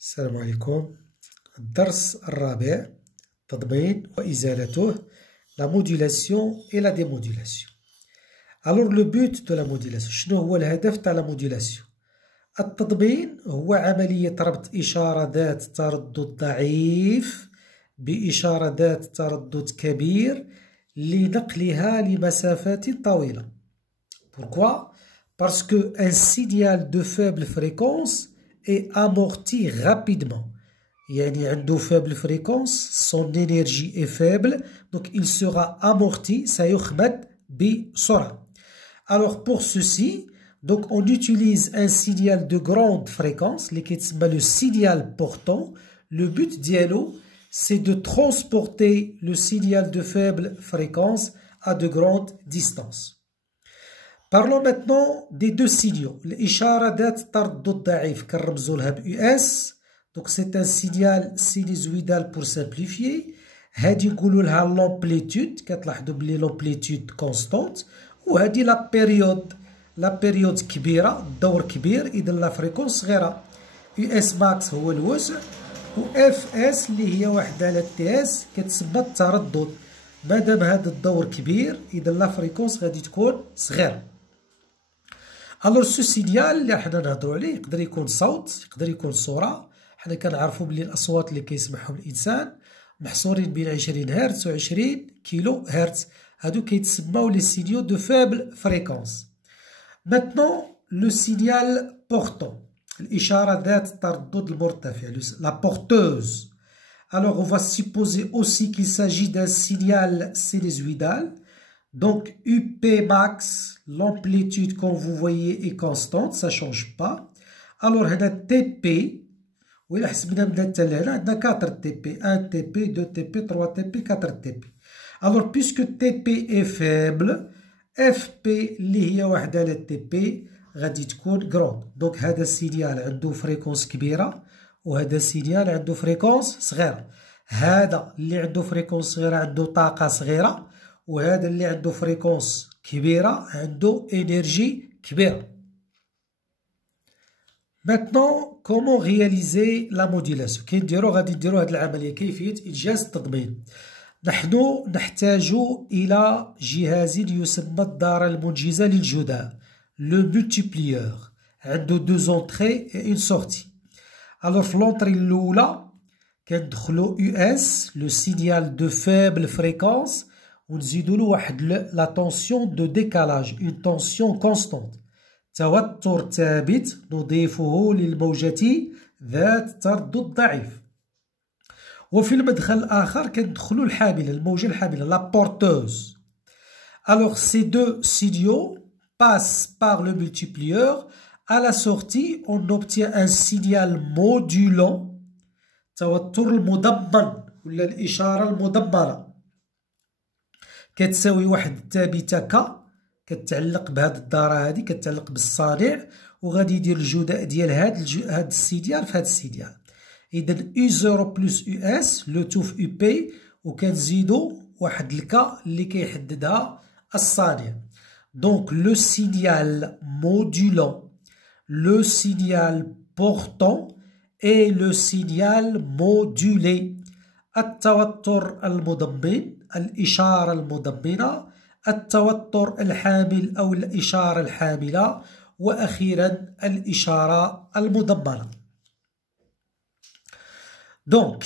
السلام عليكم. الدرس الرابع تضمين وإزالته la modulation et la démodulation. Alors le but de la modulation شنو هو الهدف تاع la modulation؟ التضمين هو عملية ربط إشارة ذات تردد ضعيف بإشارة ذات تردد كبير لنقلها لمسافات طويلة. Pourquoi? Parce que un signal de faible fréquence est amorti rapidement. يعني عنده faible fréquence, son énergie est faible, donc il sera amorti, سيخمد بسرعة. Alors pour ceci, donc on utilise un signal de grande fréquence, اللي كيتسمى le signal portant. Le but ديالو c'est de transporter le signal de faible fréquence à de grandes distances. Parlons maintenant des deux signaux. الإشارة ذات تردد ضعيف كنرمزو لها ب US. Donc c'est un signal sinusoïdal pour simplifier. هادي نقولوا لها l'amplitude. كتلاحظوا بلي l'amplitude constante. وهادي la période. La période كبيرة، الدور كبير، إذا لا فريكونس صغيرة. US max هو الوسع، و FS اللي هي واحدة على TS كتسمى التردد. مادام هذا الدور كبير إذا لا فريكونس غادي تكون صغيرة. الوغ سو سينيال اللي حنا نهضرو عليه يقدر يكون صوت، يقدر يكون صورة. حنا كنعرفو بلي الأصوات اللي كيسمعهم الإنسان محصورين بين 20 هرتز و 20 كيلو هرتز. هادو كيتسماو لي سينيو دو فابل فريكونس. Maintenant le signal portant. الإشارة ذات التردد المرتفع. La porteuse. Alors on va supposer aussi qu'il s'agit d'un signal sinusoïdal. Donc UP max, l'amplitude comme vous voyez est constante, ça ne change pas. Alors on a TP, oui, on a 4 TP, 1 TP, 2 TP, 3 TP, 4 TP. Alors puisque TP est faible, FP اللي هي واحدة على TP غادي تكون grande. Donc هذا السينيال عنده فريكونس كبيرة وهذا السينيال عنده فريكونس صغيرة. هذا اللي عنده فريكونس صغيرة عنده طاقة صغيرة، وهذا اللي عنده فريكونس كبيرة عنده إنرجي كبيرة. Maintenant comment réaliser la modulation؟ غادي نديرو هاد العملية كيفية إنجاز التضمين. نحن نحتاج إلى جهاز يسمى الدارة المنجزة للجداء. Le multiplieur عنده 2 entrées et une sortie. Alors في l'entrée الأولى كندخلو US le signal de faible fréquence ونزيدو له واحد لا tension de décalage, une tension constante. توتر ثابت نضيفه للموجة ذات تردد ضعيف. وفي المدخل الآخر كندخلو الحاملة، الموجة الحاملة la porteuse. Alors ces deux signaux passent par le multiplieur. À la sortie on obtient un signal modulant. توتر المضمن ولا الإشارة المضمنة كتساوي واحد الثابتة ك كتعلق بهاد الدارة هادي، كتعلق بالصانع، وغادي يدير الجداء ديال هاد السينيال في هاد السينيال. إذا U0 بلس US لو تو في UP، وكنزيدو واحد الكا اللي كيحددها الصانع. دونك لو سينيال مودولون، لو سينيال بورتون et le signal modulé. التوتر المضمن، الإشارة المضمنة، التوتر الحامل أو الإشارة الحاملة، وأخيرا الإشارة المضمنة. Donc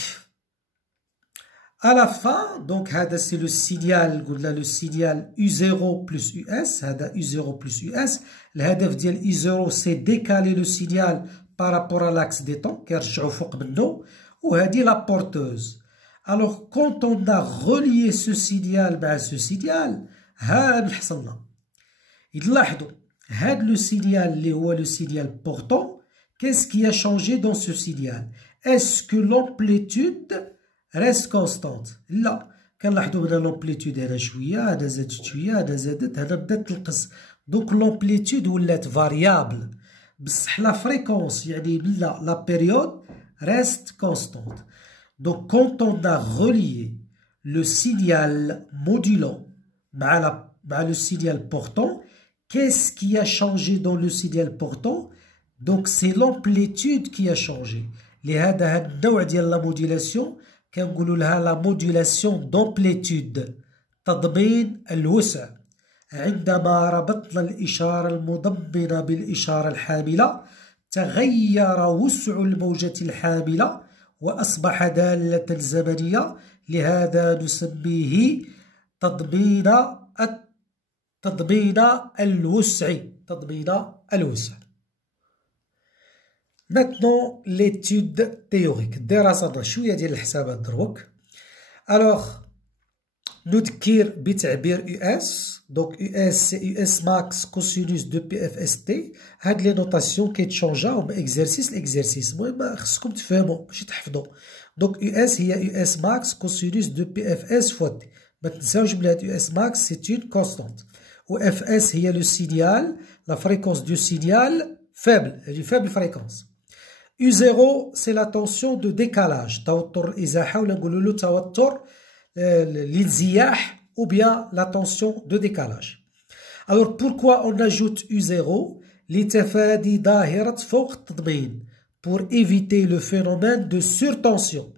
à la fin donc هذا c'est le signal، قلنا le signal U0 plus US. هذا U0 plus US. الهدف ديال U0 c'est décaler le signal par rapport à l'axe des temps كيرجعوا فوق منه، وهذه la porteuse. Alors quand on a relié ce signal مع ce signal ها اللي حصلنا. يلاحظوا هذا le signal اللي هو le signal portant. Qu'est-ce qui a changé dans ce signal؟ Est-ce que l'amplitude reste constante؟ لا، كنلاحظوا هنا l'amplitude هنا شوية، هنا زادت شوية، هنا زادت، هنا بدات تنقص. donc l'amplitude ولات variable. بصح لا فريكونس يعني لا période reste constante. Donc quand on a relié le signal modulant مع le signal portant, qu'est-ce qui a changé dans le signal portant? Donc c'est l'amplitude qui a changé. لهذا هاد النوع ديال لا موديلاسيون كنقولوا لها لا موديلاسيون دومبليتود، تضمين الوسع. عندما ربطنا الإشارة المضمنة بالإشارة الحاملة تغير وسع الموجة الحاملة وأصبح دالة زمنية، لهذا نسميه تضمين الوسع. Maintenant l'étude théorique، الدراسة شوية ديال الحسابات دروك. Alors نذكر بتعبير US. Donc US c'est US max cosinus de PFST. هاد لي نوتاسيون كيتشونجاو باكزرسيس لاكزرسيس، المهم خصكم تفهموا ماشي تحفظوا. Donc US هي US max cosinus de PFS fois T. ما تنساوش بلي هاد US max c'est une constante. و FS هي لو سينيال، لا فريكونس دو سينيال فابل، هادي فابل فريكونس. U0 c'est la tension de décalage، توتر الإزاحة ولا نقولوا له توتر الانزياح ou bien la tension de décalage. Alors pourquoi on ajoute U0 لتفادي ظاهرة فوق التضمين pour éviter le phénomène de surtension.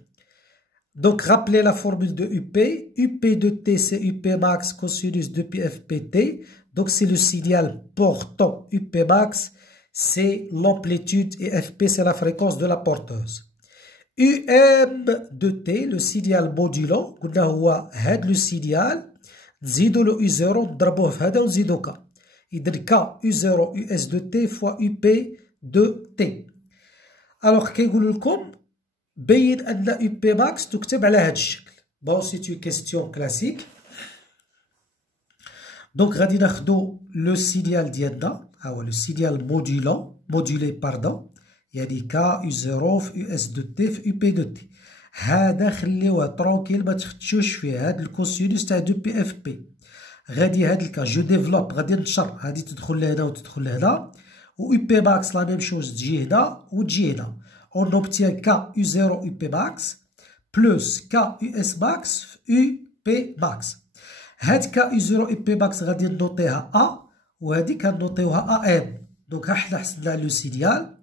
Donc rappelez la formule de UP. UP de T c'est UP max cosinus de PFPT. Donc c'est le signal portant. UP max c'est l'amplitude et FP c'est la fréquence de la porteuse. UM de T le signal modulant، قلنا هو هاد لو سينيال نزيدو له U0 نضربوه في هذا ونزيدو K، إذن K U0 US de T fois UP de T. ألوغ كيقولو لكم بين أن UP max تكتب على هاد الشكل. بون سيت اون كيستيون كلاسيك. دونك غادي ناخدو لو سينيال ديالنا، ها هو لو سينيال مودولي باردون، يعني كا يو 0 في يو اس دو تي في يو بي دو تي. هذا خليوه ترونكيل ما تفتشوش فيه، هاد الكوسينوس تاع دو بي اف بي. غادي هاد الكا جو ديفلوب، غادي نشر، هادي تدخل لهنا وتدخل لهنا، و يو بي ماكس لا ميم شوز تجي هنا وتجي هنا. اون اوبتيان كا يو 0 يو بي ماكس بلوس كا يو اس ماكس في يو بي ماكس. هاد كا يو 0 يو بي ماكس غادي نوطيها ا، وهادي كنوطيوها ا ام. دونك ها حنا حسبنا لو سينيال.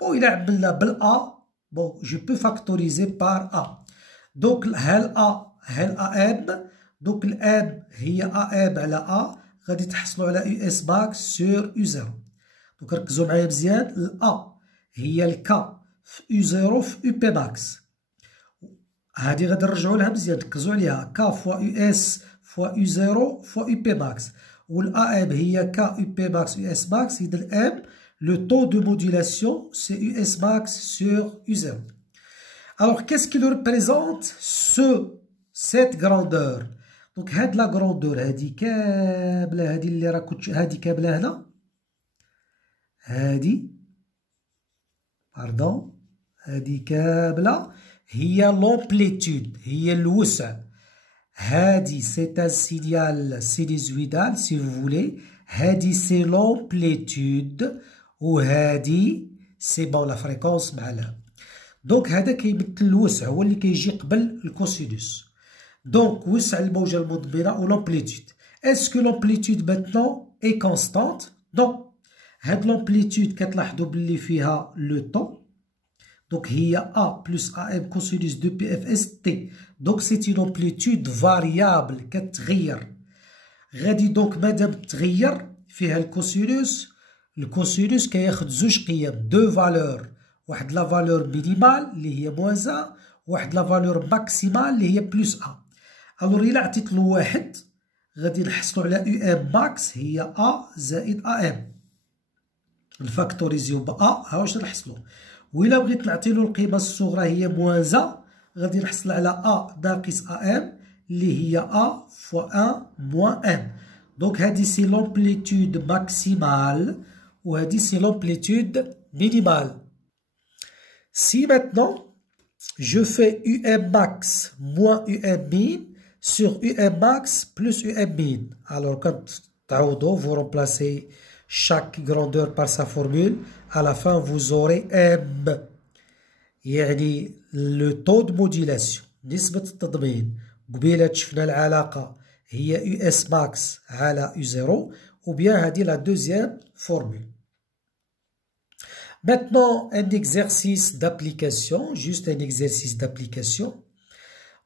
بون إلا عملنا بالأ، بون جو بو فاكتوريزي بار أ. دونك ها الأ ها الأ إم، دونك الإم هي أ إم على أ، غادي تحصلو على يو إس ماكس سور يو زيرو. دونك ركزو معايا مزيان، الأ هي الكا في يو زيرو في يو بي ماكس، هادي غادي نرجعو لها مزيان ركزو عليها، كا فوا يو إس فوا يو زيرو فوا يو بي ماكس، والأ إم هي كا يو بي ماكس يو إس ماكس، إذا الإم le taux de modulation, c'est US max sur U0. Alors, qu'est-ce qui le représente? Cette grandeur. Donc, هاد la grandeur, هادي كاملة، هادي اللي راه كنت، هادي كاملة هنا، هادي، باردون، هادي كاملة هي l'amplitude، هي الوسع. هادي c'est un signal sinusoïdal, si vous voulez. هادي c'est l'amplitude. وهادي سي بون لا فريكونس مع لا. دونك هذا كيمثل الوسع، هو اللي كيجي قبل الكوسينوس. دونك وسع الموجة المضمرة و لامبليتود. اسكو لامبليتود ماتنون اي كونستانت؟ نو. هاد لامبليتود كتلاحظوا بلي فيها لو طون، دونك هي ا بلس ا ام كوسينوس دو بي اف اس تي. دونك سيتي لامبليتود فاريابل كتغير. غادي دونك مادام تغير فيها الكوسينوس، الكوسينوس كياخد زوج قيم، دو فالور، واحد لا فالور مينيمال اللي هي موان ا، واحد لا فالور ماكسيمال اللي هي بلوس ا. الوغ إلا عطيت له واحد غادي نحصلو على يو ام ماكس هي ا زائد ا ام، نفاكتوريزيو ب ا، ها واش نحصلو. وإلا بغيت نعطيلو القيمة الصغرى هي موان ا، غادي نحصل على ا ناقص ا ام اللي هي ا فوا ان موان ام. دونك هادي سي لامبليتود ماكسيمال، ou c'est l'amplitude minimale. Si maintenant je fais UM max moins UM min sur UM max plus UM min, alors quand vous remplacez chaque grandeur par sa formule, à la fin vous aurez M, يعني le taux de modulation، نسبة التضمين. قبيلة شفنا العلاقة هي US max على U0، ou bien هذه la deuxième formule. Maintenant, un exercice d'application, juste un exercice d'application.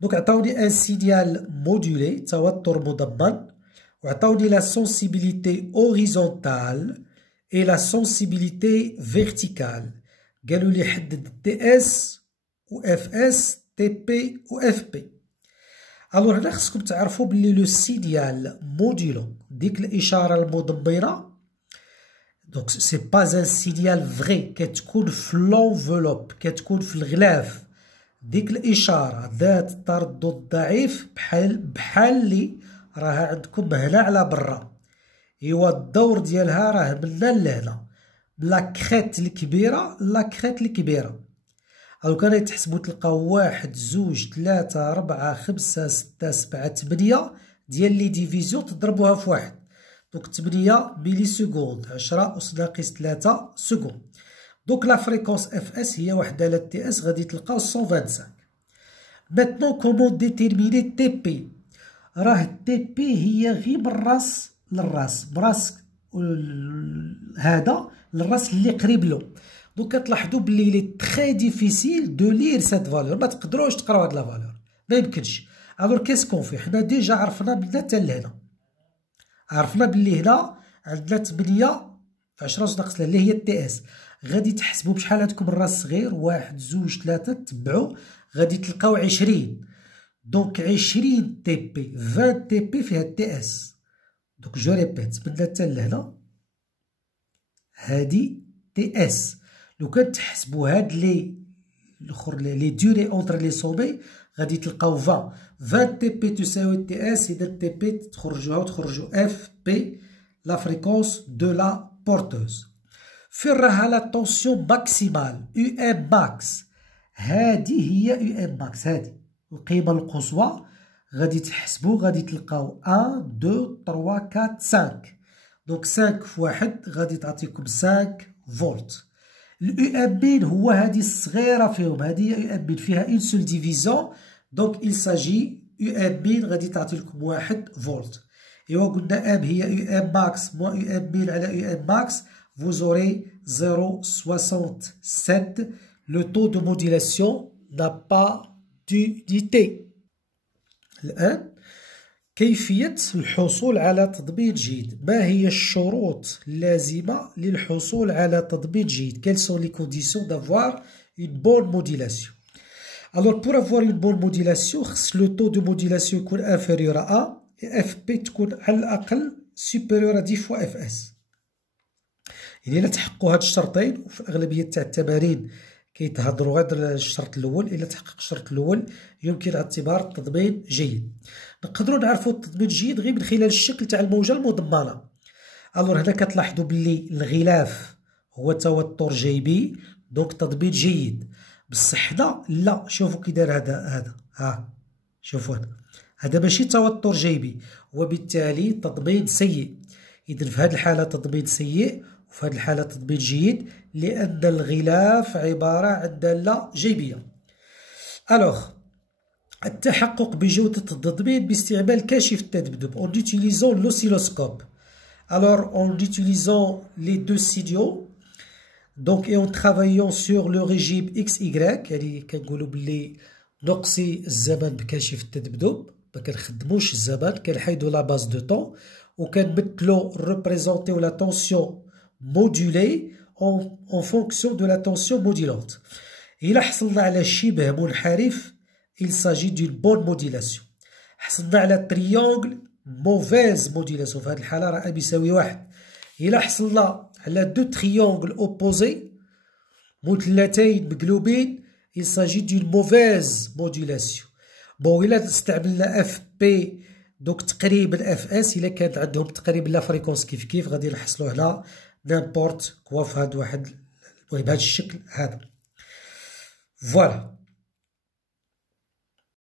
Donc, عطاوني un signal modulé, توتر مضمن, وعطاوني la sensibilité horizontale et la sensibilité verticale. قالوا لي حدد TS و FS, TP و FP. الوغ هنا خصكم تعرفوا بلي لو سينيال مودولو ديك الإشارة المضمرة دونك سي با ان سينيال فغي كتكون في لونفلوب كتكون في الغلاف ديك الإشارة ذات التردد ضعيف بحال اللي راها عندكم هنا على برا. إيوا الدور ديالها راه من هنا لهنا لا كخيت الكبيرة لا كخيت الكبيرة. ألوغ كان تحسبو تلقاو 1 2 3 4 5 6 7 8 ديال لي ديفيزيون تضربوها في 1. دونك 8 ميلي سكوند 10 أس ناقص 3 سكوند. دونك لا فريكونس اف اس هي وحدة على تي اس غادي تلقاو 125. ميتنون كومون ديتيرميني تي بي. راه تي بي هي غير من الراس للراس براس هذا للراس اللي قريب له. دونك كتلاحظوا بلي لي تري ديفيسيل دو لير سيت فالور ما تقدروش تقراو هاد لا فالور ما يمكنش. الوغ كيسكون في حنا ديجا عرفنا من هنا حتى لهنا عرفنا بلي هنا عندنا 8 في 10 أس ناقص اللي هي تي اس. غادي تحسبوا بشحال عندكم الراس صغير 1 2 3 تبعوا غادي تلقاو 20. دونك 20 تي بي 20 تي بي فيها تي اس. دونك جو ريبيت من هنا حتى لهنا هادي تي اس. لو كان تحسبوا هاد لي الاخر لي دوري اونتر لي سومي غادي تلقاو 20 تي بي تساوي تي اس. اذا تي بي تخرجوها وتخرجوا اف بي لا فريكونس دو لا بورتوز. فين راها لا طونسيون ماكسيمال يو ام ماكس. هادي هي يو ام ماكس هادي القيمه القصوى. غادي تحسبوا غادي تلقاو 1 2 3 4 5. دونك 5 في 1 غادي تعطيكم 5 فولت. اليو ام بين هو هذه الصغيره فيهم هذه هي يو ام بين فيها اون سول ديفيزيون. دونك il s'agit يو ام بين غادي تعطي لكم 1 فولت. ايوا قلنا ام هي يو ام ماكس موا يو ام بين على يو ام ماكس vous aurez 0,67. Le taux de modulation n'a pas d'unité. الآن كيفية الحصول على تضمين جيد. ما هي الشروط اللازمة للحصول على تضمين جيد؟ Quelles sont les conditions d'avoir une bonne modulation? Alors pour avoir une bonne modulation خص le taux de modulation يكون inférieur à 1 et FP تكون على الأقل supérieur à 10 fois FS. يعني إلا تحققوا هاد الشرطين وفي أغلبية تاع التمارين كيتهضروا غير على الشرط الأول. إلا تحقق الشرط الأول يمكن اعتبار التضمين جيد. نقدروا نعرفوا التضمين الجيد غير من خلال الشكل تاع الموجة المضمنة. ألور هنا كتلاحظوا بلي الغلاف هو توتر جيبي دونك تضمين جيد. بصح هنا لا شوفوا كي دار هذا ها شوفوا هذا ماشي توتر جيبي وبالتالي تضمين سيء. إذن في هذه الحالة تضمين سيء وفي هذه الحالة تضمين جيد لأن الغلاف عبارة عن دالة جيبية. ألوغ التحقق بجودة التضمين باستعمال كاشف التذبذب en utilisant l'oscilloscope. Alors en utilisant les deux signaux donc et en travaillant sur le régime XY يعني كنقولوا بلي نقصي الزمن بكاشف التذبذب ما كنخدموش الزمن كنحيدو لا باز دو طون وكنبدلو ريبريزونتيو لا طونسيون مودولي en fonction de la tension modulante. إلا حصلنا على شبه منحرف il s'agit d'une bonne modulation. حصلنا على تريونغل موفيز موديلاسيون في هذه الحالة راه بيساوي 1. إلا حصلنا على دو تريونغل اوبوزي مثلثين مقلوبين il s'agit d'une mauvaise modulation. بون إلا استعملنا اف بي دوك تقريبا اف اس إلا كانت عندهم تقريبا لا فريكونس كيف غادي نحصلوا على نيمبورت كوا في هاد واحد المهم بهذا الشكل هذا. فوالا.